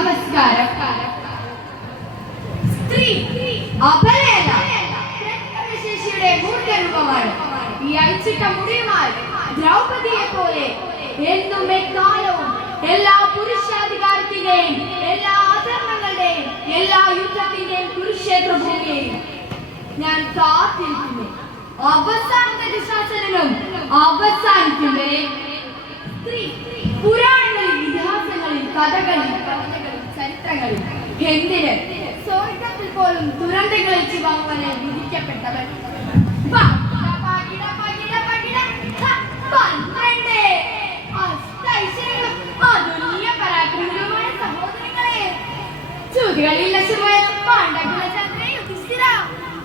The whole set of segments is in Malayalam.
നമസ്കാരം. സ്ത്രീ അബലയല്ല, രക്തവിശേഷിയുടെ മൂർഖരൂപമാണ്. ഈ അയച്ചിട്ട മുടിയുമായി ദ്രൗപദിയെ പോലെ എന്നും എക്കാലവും എല്ലാ പുരുഷാധികാരത്തിന്റെയും എല്ലാ അധർമ്മങ്ങളുടെയും എല്ലാ യുദ്ധത്തിന്റെയും കുരുക്ഷേത്ര ഭൂമിയെയും ഞാൻ കാത്തിരിക്കുന്നു. അവസാനത്തെ ദുശാസനം അവസാനിക്കും വരെ സ്ത്രീ പുരാണങ്ങളിൽ, ഇതിഹാസങ്ങളിൽ, കഥകളിൽ, കവിതകളിൽ, ചരിത്രങ്ങളിൽ എന്തിന് സ്വർഗത്തിൽ പോലും ദുരന്തങ്ങളിൽ വാങ്ങുവാനായി വിധിക്കപ്പെട്ടവൻ.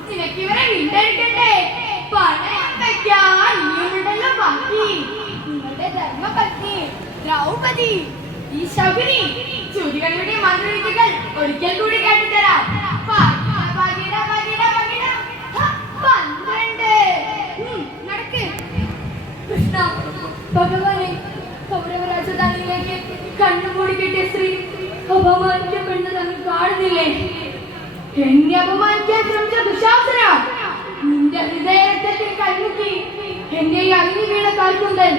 നിനക്ക് ഇവരെ വീണ്ടെടുക്കണ്ടേ? പണയം വയ്ക്കാൻ ഇനിയുമുണ്ടല്ലോ ബാക്കി. നിങ്ങളുടെ ധർമ്മപത്നി ദ്രൗപദി, ഈ ശകുനി ചുരികളുടെ മന്ത്രവിദ്യകൾ ഒരിക്കൽ കൂടി കാട്ടിത്തരാം. 12 നടക്ക്. കൃഷ്ണ ഭഗവാനെ, കൗരവ രാജധാനിയിലേക്ക് കണ്ണുമൂടി കെട്ടിയ സ്ത്രീ അപമാനിക്കപ്പെടുന്നത് അങ്ങ് കാണുന്നില്ലേ? എന്നെ അപമാനിക്കാൻ ശ്രമിച്ച ദുശാസന, നിന്റെ ഹൃദയരക്തത്തിൽ കൽമുക്കി എന്നെ ഈ അഗ്നി വീണ കാൽക്കുണ്ടൽ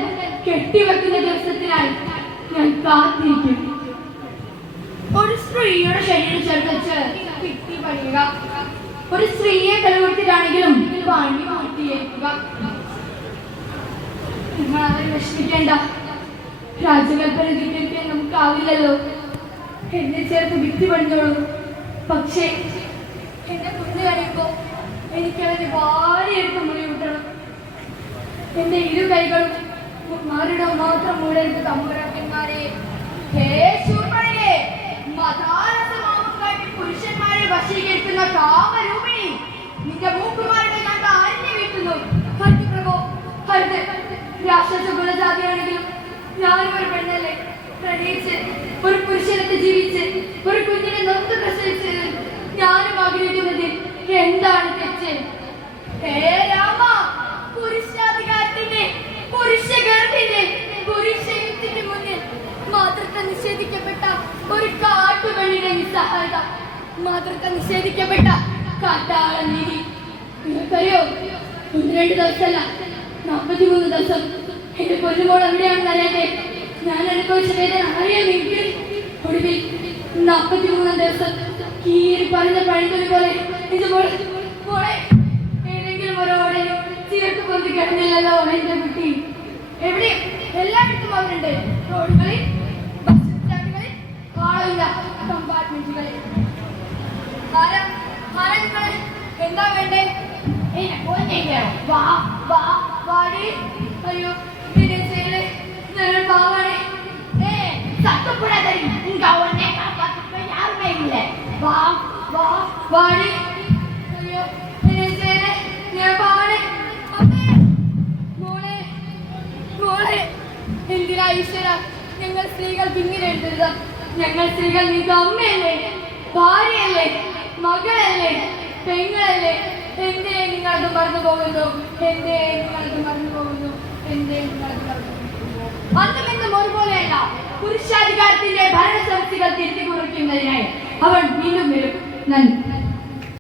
കെട്ടിവെക്കുന്ന ദിവസത്തിനായി ഞാൻ കാത്തിരിക്കും. ഒരു സ്ത്രീയുടെ ശരീരം ചേർത്ത് കിട്ടി പണിയുക, ഒരു സ്ത്രീയെ കഴിവെടുത്തിട്ടാണെങ്കിലും പണി മാറ്റിയേക്കുക. നിങ്ങൾ അവരെ വിഷമിക്കേണ്ട, രാജകൽപ്പന ധിക്കരിക്കാൻ നമുക്കാവില്ലല്ലോ. എന്നെ ചേർത്ത് ഭിത്തി പണിഞ്ഞോളൂ. പക്ഷേ എന്നെ കുഞ്ഞു കഴിയുമ്പോ എനിക്കവരെ വാരിയെടുത്ത് മുറി വിട്ടണം. എന്റെ ഇരു കൈകളും മാറിടോ മാത്രം മൂടരുത് തമ്പുരാക്കന്മാരെ. പുരുഷന്മാരെ വശീകരിക്കുന്ന കാമരൂപിണി, നിന്റെ മൂക്കുമാരുടെ കണ്ട് അരിഞ്ഞു വീട്ടുന്നു. പ്രഭോ, ഹരിത് രാക്ഷസ കുലജാതിയാണെങ്കിലും ഞാനും ഒരു പെണ്ണല്ലേ. പ്രണയിച്ച് ഒരു പുരുഷനത്ത് ജീവിച്ച് ഒരു കുഞ്ഞിനെ നൊന്ത് പ്രസവിച്ച് ഞാനും ആഗ്രഹിക്കുന്നത് എന്താണ് തെറ്റ്? ഹേ രാമ, പുരുഷാധികാരത്തിന്റെ, പുരുഷഗർഭത്തിന്റെ, പുരുഷയുക്തിക്ക് മുന്നിൽ മാതൃത്വം നിഷേധിക്കപ്പെട്ട ഒരു കാട്ടുപെണ്ണിന്റെ നിസ്സഹായത, മാതൃത്വം നിഷേധിക്കപ്പെട്ട കാട്ടാള നീതി. നിങ്ങൾക്കറിയോ, 1-2 ദിവസമല്ല, 43 ദിവസം എന്റെ പൊന്നുമോൾ എവിടെയാണെന്ന് അറിയാതെ ഞാൻ അനുഭവിച്ച വേദന അറിയാമെങ്കിൽ ഒടുവിൽ 43 ദിവസം കീറി പറഞ്ഞ പഴഞ്ചൊല്ലി പോലെ എന്റെ മോളെ ഏതെങ്കിലും ഒരോടെ തീർത്ത് പൊന്തി കിടന്നില്ലല്ലോ എന്റെ കുട്ടി. എവിടെ എല്ലായിടത്തും അവരുണ്ട്. റോഡുകളിൽ, ബസ് സ്റ്റാൻഡുകളിൽ, ആളില്ല കമ്പാർട്ട്മെന്റുകളിൽ. എന്താ വേണ്ടേ? വാടി. അയ്യോ നിങ്ങൾ പാവാണേ. വാടി. അയ്യോ ഞാൻ പാവാണേ. മോളെ മോളെ, എന്തിനാ ഈശ്വര ഞങ്ങൾ സ്ത്രീകൾ പിന്നീട് എഴുതരുത്? ഞങ്ങൾ സ്ത്രീകൾ നിങ്ങൾക്ക് അമ്മയല്ലേ, ഭാര്യയല്ലേ, മകളല്ലേ, പെങ്ങളല്ലേ? എന്തേ നിങ്ങളത് മറന്നു പോകുന്നു? എന്തേ നിങ്ങളത് മറന്നു പോകുന്നു? എന്തേ നിങ്ങളത് മറന്നു പോകുന്നു? അന്നുമെന്നും ഒരുപോലെയല്ല. പുരുഷാധികാരത്തിന്റെ ഭരണസംസ്ഥകൾ തിരിച്ചു കുറിക്കുന്നതിനായി അവൻ വീണ്ടും വരും. നന്ദി.